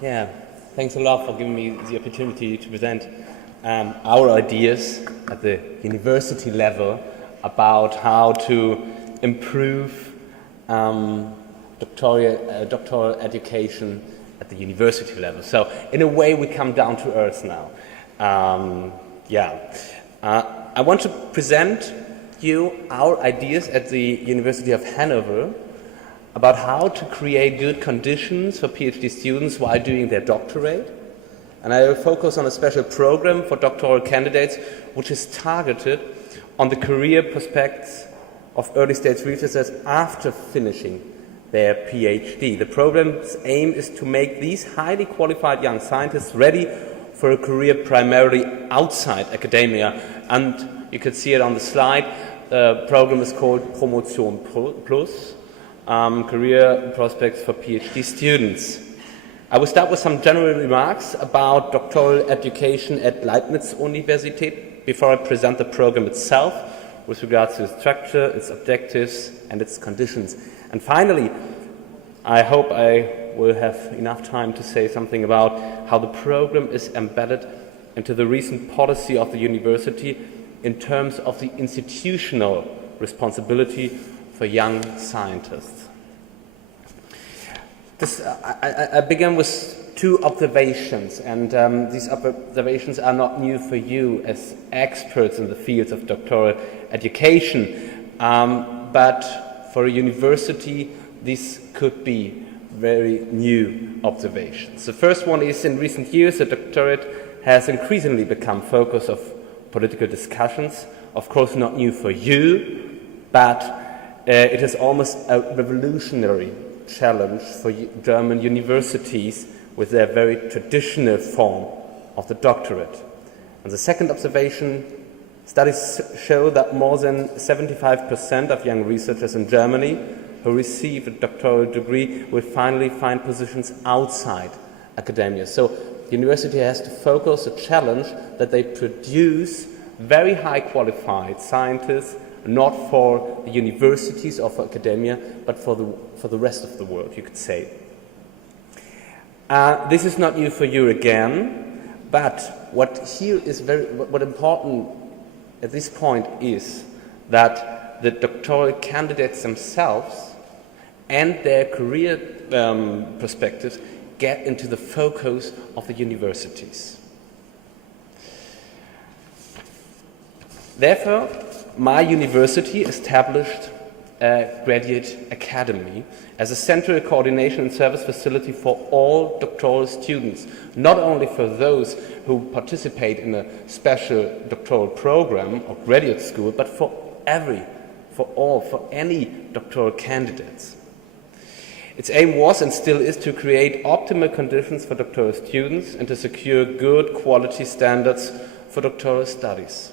Yeah, thanks a lot for giving me the opportunity to present our ideas at the university level about how to improve doctoral education at the university level. So in a way we come down to earth now. I want to present you our ideas at the University of Hanover about how to create good conditions for PhD students while doing their doctorate. And I will focus on a special program for doctoral candidates which is targeted on the career prospects of early stage researchers after finishing their PhD. The program's aim is to make these highly qualified young scientists ready for a career primarily outside academia. And you can see it on the slide. The program is called Promotion Plus. Career prospects for PhD students. I will start with some general remarks about doctoral education at Leibniz Universität before I present the program itself with regards to its structure, its objectives and its conditions. And finally, I hope I will have enough time to say something about how the program is embedded into the recent policy of the university in terms of the institutional responsibility for young scientists. I begin with two observations, and these observations are not new for you as experts in the fields of doctoral education, but for a university these could be very new observations. The first one is, in recent years the doctorate has increasingly become focus of political discussions. Of course not new for you, but it is almost a revolutionary challenge for German universities with their very traditional form of the doctorate. And the second observation, studies show that more than 75% of young researchers in Germany who receive a doctoral degree will finally find positions outside academia. So the university has to focus a challenge that they produce very high qualified scientists, not for the universities or for academia, but for the rest of the world, you could say. This is not new for you again, but what here is what important at this point is that the doctoral candidates themselves and their career perspectives get into the focus of the universities. Therefore, my university established a graduate academy as a central coordination and service facility for all doctoral students, not only for those who participate in a special doctoral program or graduate school, but for any doctoral candidates. Its aim was and still is to create optimal conditions for doctoral students and to secure good quality standards for doctoral studies.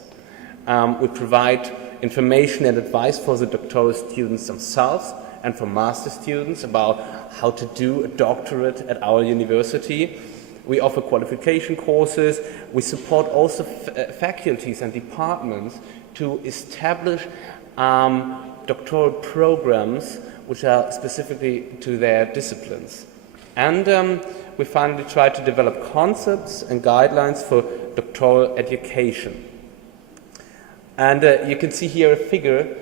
We provide information and advice for the doctoral students themselves and for master students about how to do a doctorate at our university. We offer qualification courses. We support also faculties and departments to establish doctoral programs which are specifically to their disciplines. And we finally try to develop concepts and guidelines for doctoral education. And you can see here a figure.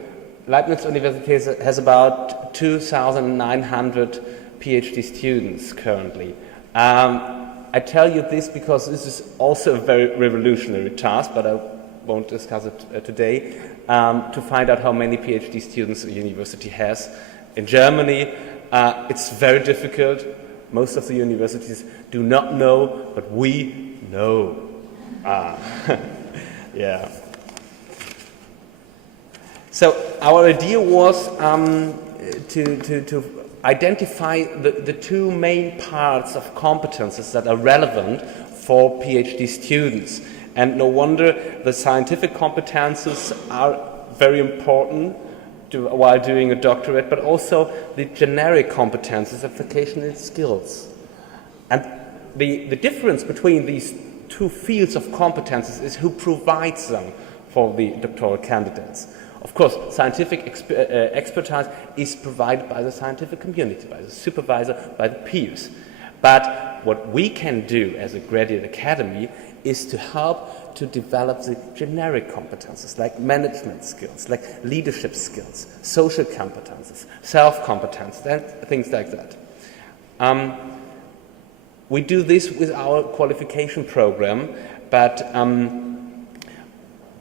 Leibniz Universität has about 2,900 PhD students currently. I tell you this because this is also a very revolutionary task, but I won't discuss it today, to find out how many PhD students a university has. In Germany, it's very difficult. Most of the universities do not know, but we know. Yeah. So our idea was to identify the two main parts of competences that are relevant for PhD students. And no wonder the scientific competences are very important while doing a doctorate, but also the generic competences of vocational skills. And the difference between these two fields of competences is who provides them for the doctoral candidates. Of course, scientific expertise is provided by the scientific community, by the supervisor, by the peers. But what we can do as a graduate academy is to help to develop the generic competences like management skills, like leadership skills, social competences, self-competence, things like that. We do this with our qualification program, but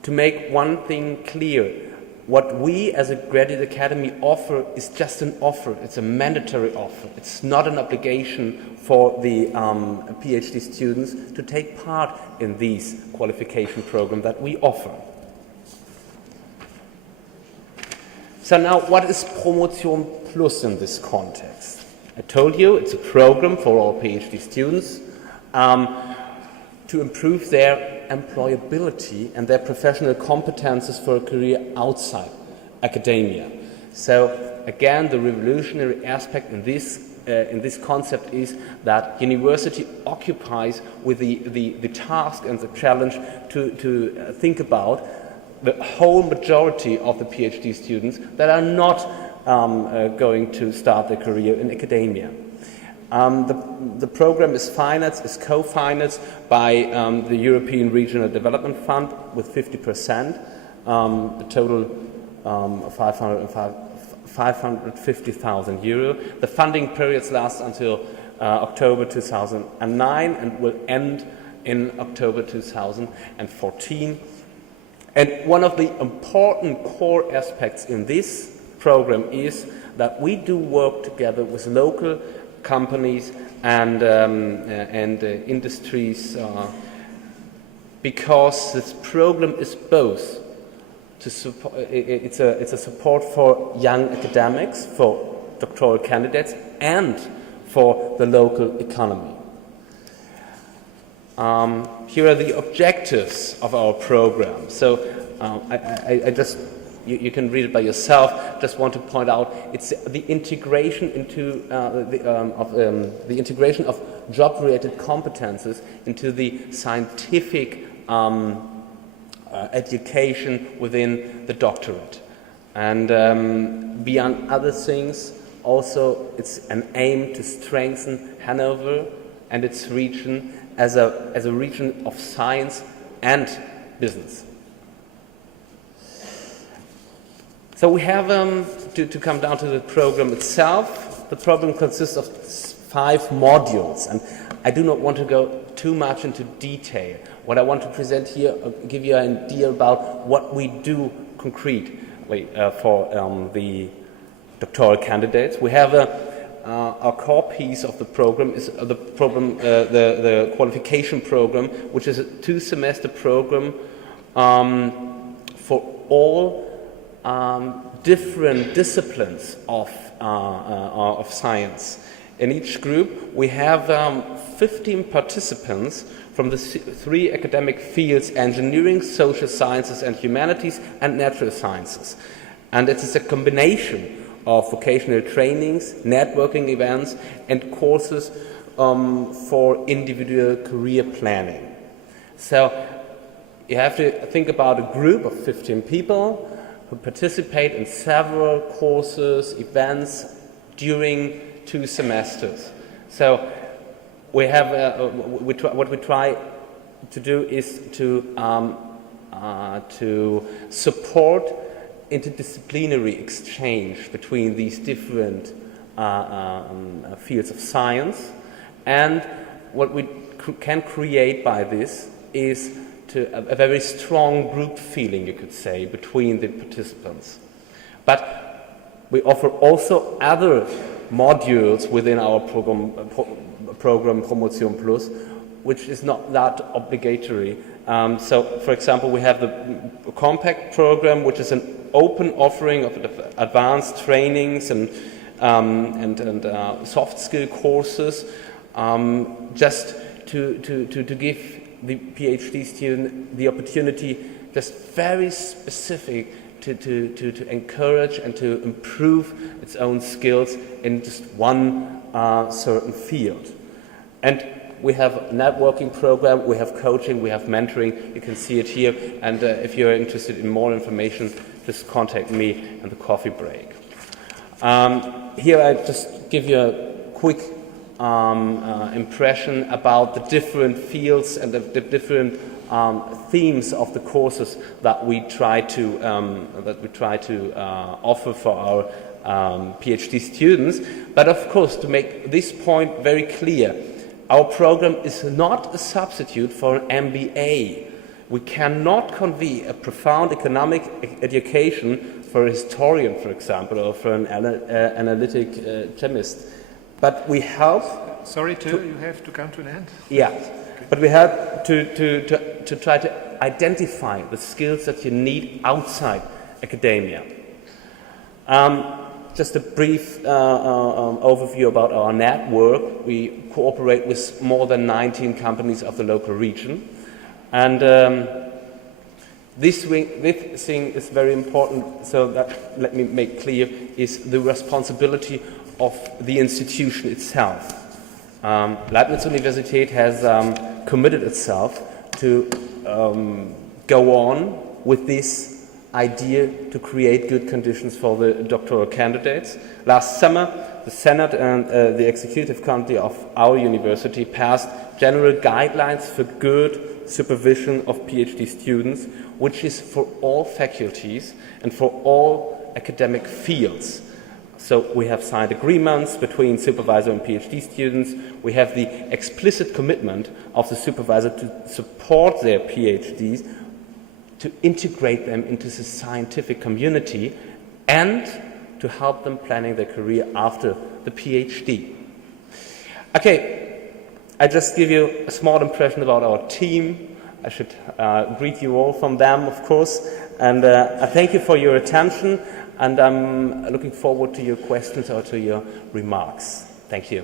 to make one thing clear, what we as a graduate academy offer is just an offer. It's a mandatory offer. It's not an obligation for the PhD students to take part in these qualification programs that we offer. So now, what is Promotion Plus in this context? I told you it's a program for all PhD students to improve their employability and their professional competences for a career outside academia. So again, the revolutionary aspect in this concept is that university occupies with the task and the challenge to think about the whole majority of the PhD students that are not going to start their career in academia. The program is co-financed by the European Regional Development Fund with 50%, a total of 550,000 euro. The funding periods last until October 2009 and will end in October 2014. And one of the important core aspects in this program is that we do work together with local companies and industries because this program is both to support, it's a support for young academics, for doctoral candidates, and for the local economy. Here are the objectives of our program. So I just, you can read it by yourself. Just want to point out it's the integration into the integration of job-related competences into the scientific education within the doctorate, and beyond other things, also it's an aim to strengthen Hanover and its region as a region of science and business. So we have, to come down to the program itself, the program consists of 5 modules, and I do not want to go too much into detail. What I want to present here, give you an idea about what we do concretely for the doctoral candidates. We have our core piece of the program is the qualification program, which is a 2-semester program for all different disciplines of science. In each group, we have 15 participants from the 3 academic fields: engineering, social sciences and humanities, and natural sciences. And it is a combination of vocational trainings, networking events, and courses for individual career planning. So you have to think about a group of 15 people who participate in several courses, events during 2 semesters. So we have what we try to do is to support interdisciplinary exchange between these different fields of science, and what we can create by this is a very strong group feeling, you could say, between the participants. But we offer also other modules within our program Promotion Plus, which is not that obligatory. So, for example, we have the Compact program, which is an open offering of advanced trainings and soft skill courses, just to give the PhD student the opportunity, just very specific, to encourage and to improve its own skills in just one certain field. And we have a networking program, we have coaching, we have mentoring. You can see it here. And if you're interested in more information, just contact me in the coffee break. Here I just give you a quick impression about the different fields and the different themes of the courses that we try to offer for our PhD students. But of course, to make this point very clear, our program is not a substitute for an MBA. We cannot convey a profound economic education for a historian, for example, or for an analytic chemist. But we help... Sorry, you have to come to an end. Yeah, okay. But we help to try to identify the skills that you need outside academia. Just a brief overview about our network. We cooperate with more than 19 companies of the local region. And this thing is very important, so that, let me make clear, is the responsibility of the institution itself. Leibniz Universität has committed itself to go on with this idea to create good conditions for the doctoral candidates. Last summer, the Senate and the Executive Committee of our university passed general guidelines for good supervision of PhD students, which is for all faculties and for all academic fields. So we have signed agreements between supervisor and PhD students. We have the explicit commitment of the supervisor to support their PhDs, to integrate them into the scientific community, and to help them planning their career after the PhD. Okay, I just give you a small impression about our team. I should greet you all from them, of course, and I thank you for your attention, and I'm looking forward to your questions or to your remarks. Thank you.